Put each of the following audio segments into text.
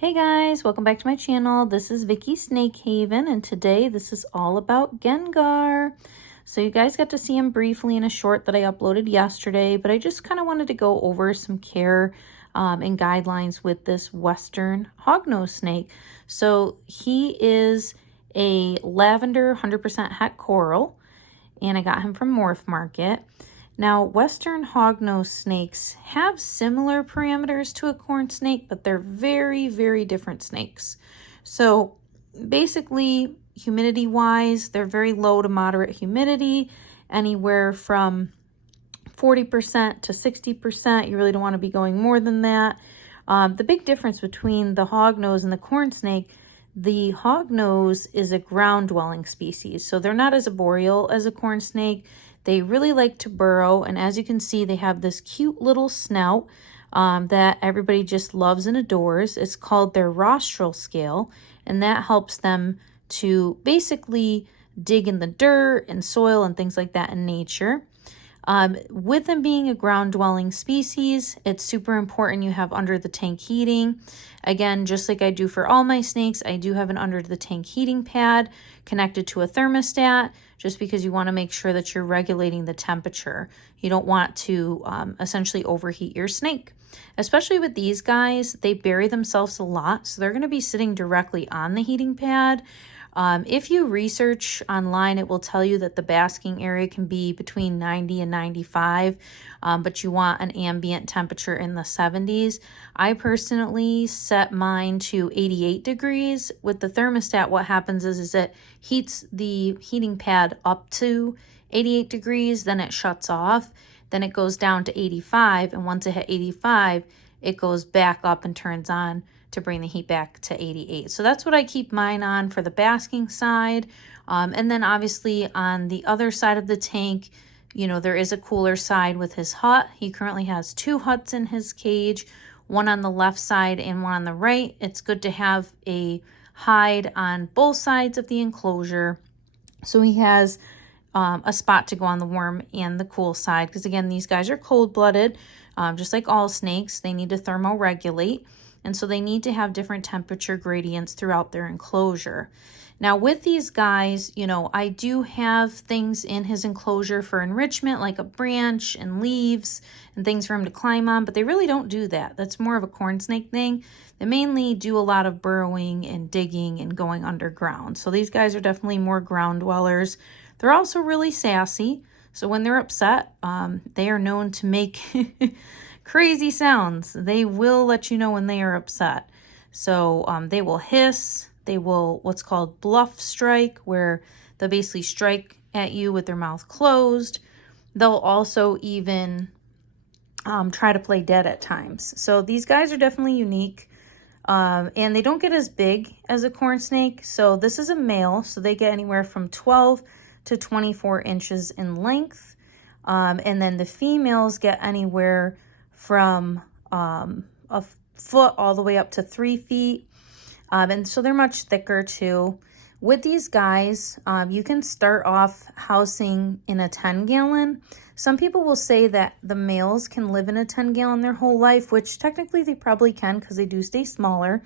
Hey guys, welcome back to my channel. This is Vicky Snake Haven, and today this is all about Gengar. So you guys got to see him briefly in a short that I uploaded yesterday, but I just kind of wanted to go over some care and guidelines with this Western hognose snake. So he is a lavender 100% het coral, and I got him from Morph Market. Now, Western hognose snakes have similar parameters to a corn snake, but they're very, very different snakes. So basically, humidity-wise, they're very low to moderate humidity, anywhere from 40% to 60%. You really don't want to be going more than that. The big difference between the hognose and the corn snake, the hognose is a ground-dwelling species, so they're not as arboreal as a corn snake. They really like to burrow, and as you can see, they have this cute little snout that everybody just loves and adores. It's called their rostral scale, and that helps them to basically dig in the dirt and soil and things like that in nature. With them being a ground-dwelling species, it's super important you have under the tank heating. Again, just like I do for all my snakes, I do have an under the tank heating pad connected to a thermostat, just because you want to make sure that you're regulating the temperature. You don't want to essentially overheat your snake. Especially with these guys, they bury themselves a lot, so they're going to be sitting directly on the heating pad. If you research online, it will tell you that the basking area can be between 90 and 95, but you want an ambient temperature in the 70s. I personally set mine to 88 degrees. With the thermostat, what happens is it heats the heating pad up to 88 degrees, then it shuts off, then it goes down to 85, and once it hit 85, it goes back up and turns on to bring the heat back to 88. So that's what I keep mine on for the basking side. And then obviously on the other side of the tank, you know, there is a cooler side with his hut. He currently has 2 huts in his cage, one on the left side and one on the right. It's good to have a hide on both sides of the enclosure, so he has a spot to go on the warm and the cool side, because again, these guys are cold-blooded, just like all snakes. They need to thermoregulate, and so they need to have different temperature gradients throughout their enclosure. Now with these guys, you know, I do have things in his enclosure for enrichment, like a branch and leaves and things for him to climb on, but they really don't do that. That's more of a corn snake thing. They mainly do a lot of burrowing and digging and going underground. So these guys are definitely more ground dwellers. They're also really sassy. So when they're upset, they are known to make crazy sounds. They will let you know when they are upset. So they will hiss. They will what's called bluff strike, where they'll basically strike at you with their mouth closed. They'll also even try to play dead at times. So these guys are definitely unique. And they don't get as big as a corn snake. So this is a male, so they get anywhere from 12 to 24 inches in length. And then the females get anywhere from a foot all the way up to 3 feet. And so they're much thicker too. With these guys, you can start off housing in a 10-gallon. Some people will say that the males can live in a 10-gallon their whole life, which technically they probably can because they do stay smaller.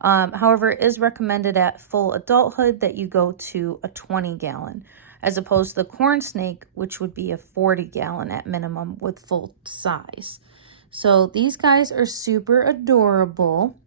However, it is recommended at full adulthood that you go to a 20-gallon, as opposed to the corn snake, which would be a 40-gallon at minimum with full size. So these guys are super adorable.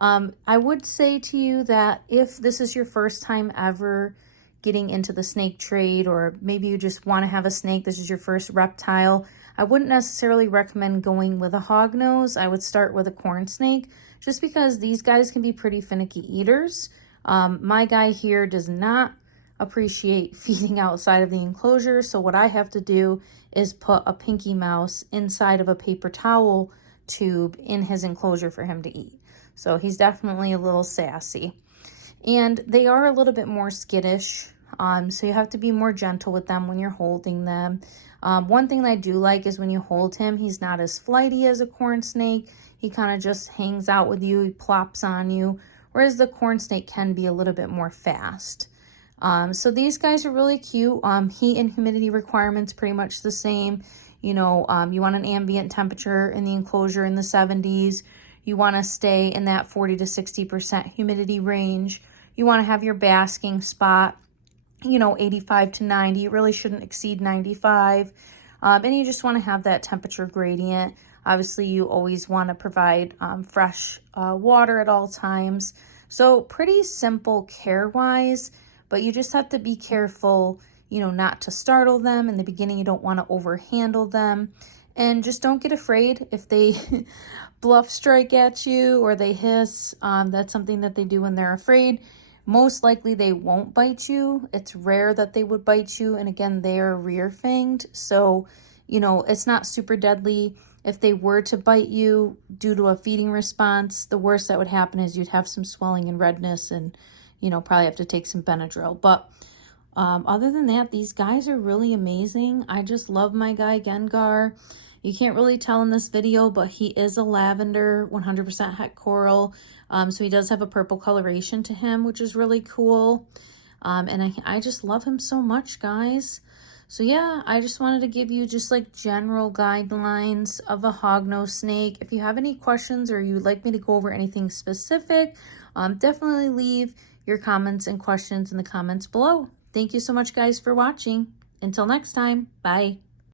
I would say to you that if this is your first time ever getting into the snake trade, or maybe you just want to have a snake, this is your first reptile, I wouldn't necessarily recommend going with a hognose. I would start with a corn snake, just because these guys can be pretty finicky eaters. My guy here does not appreciate feeding outside of the enclosure, so what I have to do is put a pinky mouse inside of a paper towel tube in his enclosure for him to eat. So he's definitely a little sassy. And they are a little bit more skittish, so you have to be more gentle with them when you're holding them. One thing that I do like is when you hold him, he's not as flighty as a corn snake. He kind of just hangs out with you, he plops on you, whereas the corn snake can be a little bit more fast. So these guys are really cute. Heat and humidity requirements pretty much the same. You know, you want an ambient temperature in the enclosure in the 70s. You want to stay in that 40 to 60% humidity range. You want to have your basking spot, you know, 85 to 90. It really shouldn't exceed 95. And you just want to have that temperature gradient. Obviously, you always want to provide fresh water at all times. So pretty simple care-wise, but you just have to be careful, you know, not to startle them. In the beginning, you don't want to overhandle them. And just don't get afraid if they bluff strike at you or they hiss. That's something that they do when they're afraid. Most likely they won't bite you. It's rare that they would bite you. And again, they are rear-fanged. So, you know, it's not super deadly. If they were to bite you due to a feeding response, the worst that would happen is you'd have some swelling and redness and, you know, probably have to take some Benadryl. But other than that, these guys are really amazing. I just love my guy Gengar. You can't really tell in this video, but he is a lavender, 100% het coral. So he does have a purple coloration to him, which is really cool. And I just love him so much, guys. So yeah, I just wanted to give you just like general guidelines of a hognose snake. If you have any questions or you'd like me to go over anything specific, definitely leave your comments and questions in the comments below. Thank you so much, guys, for watching. Until next time, bye.